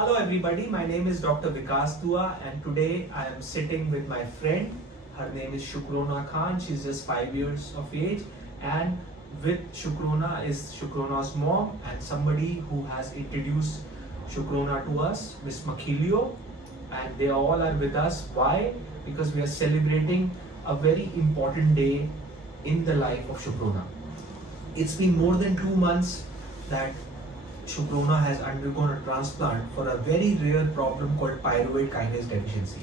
Hello everybody, my name is Dr. Vikas Dua and today I am sitting with my friend. Her name is Shukrona Khan. She's just 5 years of age, and with Shukrona is Shukrona's mom and somebody who has introduced Shukrona to us, Miss Makhilio, and they all are with us. Why? Because we are celebrating a very important day in the life of Shukrona. It's been more than 2 months that Shukrona has undergone a transplant for a very rare problem called pyruvate kinase deficiency.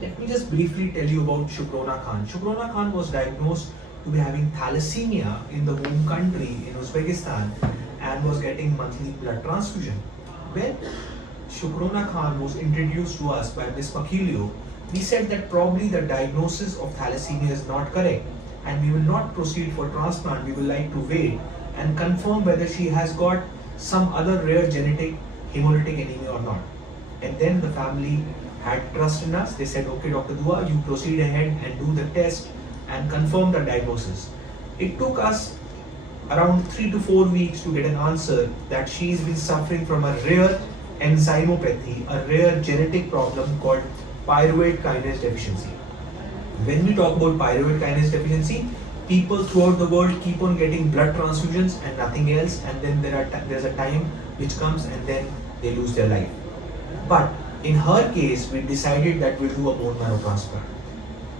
Let me just briefly tell you about Shukrona Khan. Shukrona Khan was diagnosed to be having thalassemia in the home country in Uzbekistan and was getting monthly blood transfusion. When Shukrona Khan was introduced to us by Ms. Makhilio, we said that probably the diagnosis of thalassemia is not correct and we will not proceed for transplant. We will like to wait and confirm whether she has got some other rare genetic hemolytic anemia or not. And then the family had trust in us. They said, okay, Dr. Dua, you proceed ahead and do the test and confirm the diagnosis. It took us around 3 to 4 weeks to get an answer that she's been suffering from a rare enzymopathy, a rare genetic problem called pyruvate kinase deficiency. When we talk about pyruvate kinase deficiency, people throughout the world keep on getting blood transfusions and nothing else, and then there's a time which comes and then they lose their life. But in her case, we decided that we'll do a bone marrow transplant.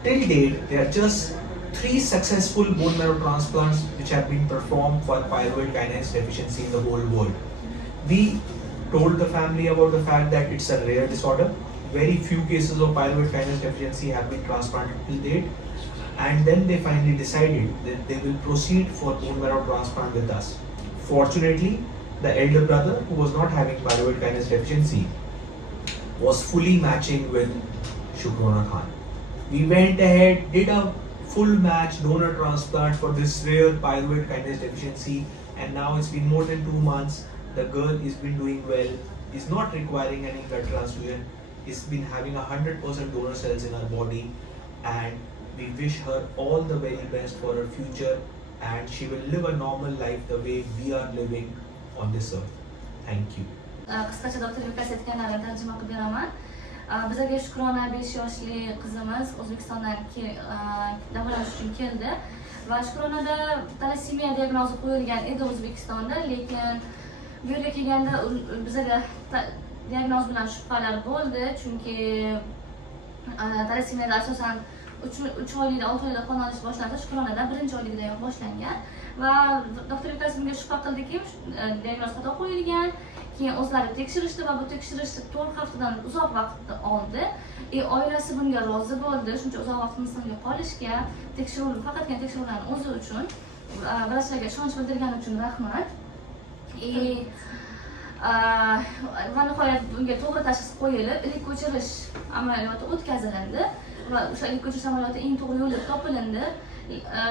Till date, there are just 3 successful bone marrow transplants which have been performed for pyruvate kinase deficiency in the whole world. We told the family about the fact that it's a rare disorder. Very few cases of pyruvate kinase deficiency have been transplanted till date. And then they finally decided that they will proceed for bone marrow transplant with us. Fortunately, the elder brother, who was not having pyruvate kinase deficiency, was fully matching with Shukrona Khan. We went ahead, did a full match donor transplant for this rare pyruvate kinase deficiency, and now it's been more than 2 months. The girl has been doing well, is not requiring any blood transfusion, is been having 100% donor cells in her body, and we wish her all the very best for her future, and she will live a normal life the way we are living on this earth. Thank you. Qisqacha Dr. Vikas aytganlarini tarjima qilib beraman. Bizga Shukrona 5 yoshli qizimiz O'zbekistondan davolanish uchun keldi va Shukronada talassemiya diagnozi qo'yilgan edi O'zbekistonda, lekin bu yerga kelganda bizga diagnoz bilan shubhalar bo'ldi, chunki talassemiyada asosan 3 oylikda 6 oylikda qon olish boshlandi. Shukronada 1-oylikdayoq boshlangan va doktor Vikas bunga shubha qildiki, diagnoz xato qo'yilgan. Keyin o'zlari tekshirishdi va bu tekshirish 4 haftadan uzoq vaqt oldi. Oilasi bunga rozi bo'ldi, shuncha uzoq vaqt Hindistonga qolishga, faqatgina tekshiruvlarning o'zi uchun vrachlarga ishonch bildirgani uchun rahmat. Va nihoyat bunga to'g'ri tashxis qo'yilib, ilk ko'chirish amaliyoti o'tkazilindi va o'sha ilk ko'chirish amaliyoti eng to'g'ri yo'lda topilindi.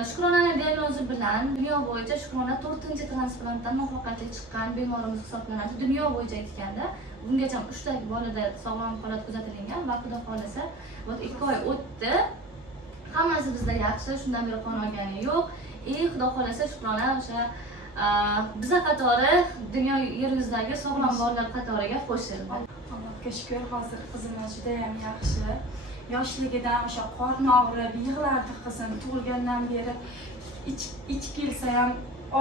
Shukronaning diagnozi bilan dunyo bo'yicha Shukrona 4-transplantdan muvaffaqiyatli chiqqan bemorimiz hisoblanadi. Dunyo bo'yicha aytganda bungacha 3 ta bolada sog'lom holat kuzatilgan va xudo xolasa 2 oy o'tdi. Hammasi bizda yaxshi, shundan beri qon olgani yo'q. Xudo xolasa Shukrona o'sha biza qatori dunyo yer yuzidagi sog'lom bolalar qatoriga qo'shildi. Allohga shukr, hozir qizimiz juda ham yaxshi. Yoshligidan o'sha qorni og'rib, yig'lardi qizim. Tug'ilgandan beri ich kelsa ham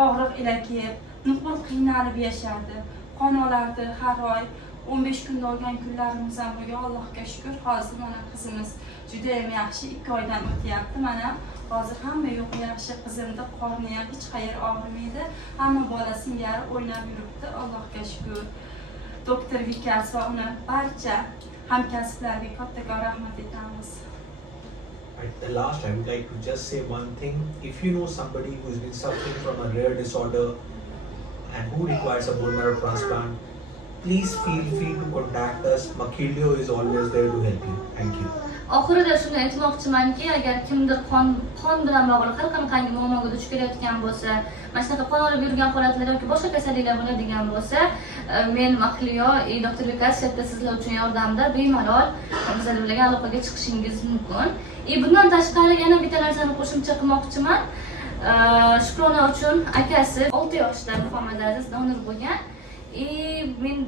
og'riq ilakib, nuqul qiynalib yashardi. Qon olardi har oy. 15 kunda olgan kunlarimiz ham bo'lgan. Allohga shukr, hozir mana qizimiz juda ham yaxshi, 2 oydan o'tyapti. Mana hozir hamma yo'q yaxshi, qizimni qorni ham hech qayeri og'rimaydi. Hamma bola singari o'ynab yuribdi. Allohga shukr. Doktor Vikas va uni barcha hamkasblarga kattakon rahmat aytamiz. At the last, I would like to just say one thing. If you know somebody who has been suffering from a rare disorder and who requires a bone marrow transplant, please feel free to contact us. Makhilio is always there to help you. Thank you. Oxirida shuni aytmoqchimanki, agar kimdir qon bilan bog'liq har qanday muammoga duch kelayotgan bo'lsa, mana shunaqa qon olib yurgan holatlar yoki boshqa kasalliklar bo'ladigan bo'lsa, men Makhilio, Dr. Vikas yerda sizlar uchun yordamda bemalol bizlar bilan aloqaga chiqishingiz mumkin. Bundan tashqari yana bitta narsani qo'shimcha qilmoqchiman. Shukrona uchun akasi 6 yoshda Muhammad Aziz donor bo'lgan. Men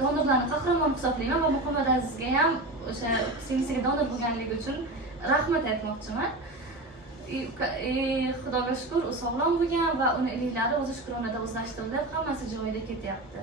donorlarni qahramon hisoblayman va Muhammad Azizga ham o'sha singlisiga donor bo'lganligi uchun rahmat aytmoqchiman. Xudoga shukr, u sog'lom bo'lgan va uni iliklari o'zi Shukronada o'zlashtirildi, hammasi joyida ketyapti.